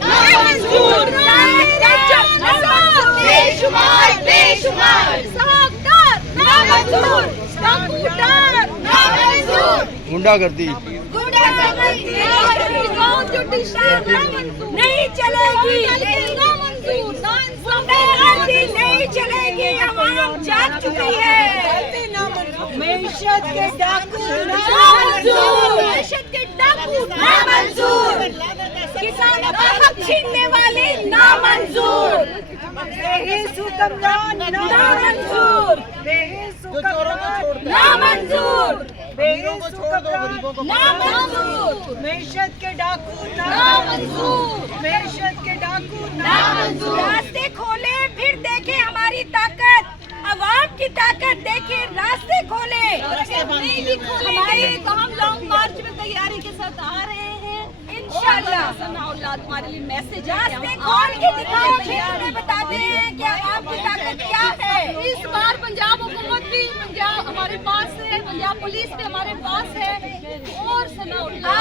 नामंजूर, बेशुमार बेशुमार, सागदार नामंजूर, डाकूदार नामंजूर, गुंडागर्दी नहीं चलेगी, गुंडागर्दी नहीं चलेगी, आवाम जाग चुकी है। मैशत के डाकू नामंजूर, मैशत के डाकू नामंजूर, किसानों का हक छीनने वाले नामंजूर, बेहिसुकमरान नामंजूर, बेहिसुकमरान नामंजूर, नामंजूर, मैशत के डाकू नामंजूर, मैशत के डाकू नामंजूर। रास्ते खोले फिर देखे हमारी ताकत, आवाम की ताकत देखे, रास्ते खोले हमारे, तो हम लॉन्ग मार्च में तैयारी के साथ आ रहे हैं इंशाअल्लाह। तुम्हारे लिए मैसेज, रास्ते खोल के दिखाओ, फिर हमें बताते हैं कि आवाम की ताकत क्या है। इस बार पंजाब हुकूमत भी पंजाब हमारे पास है, पंजाब पुलिस भी हमारे पास है, और सनाउल्लाह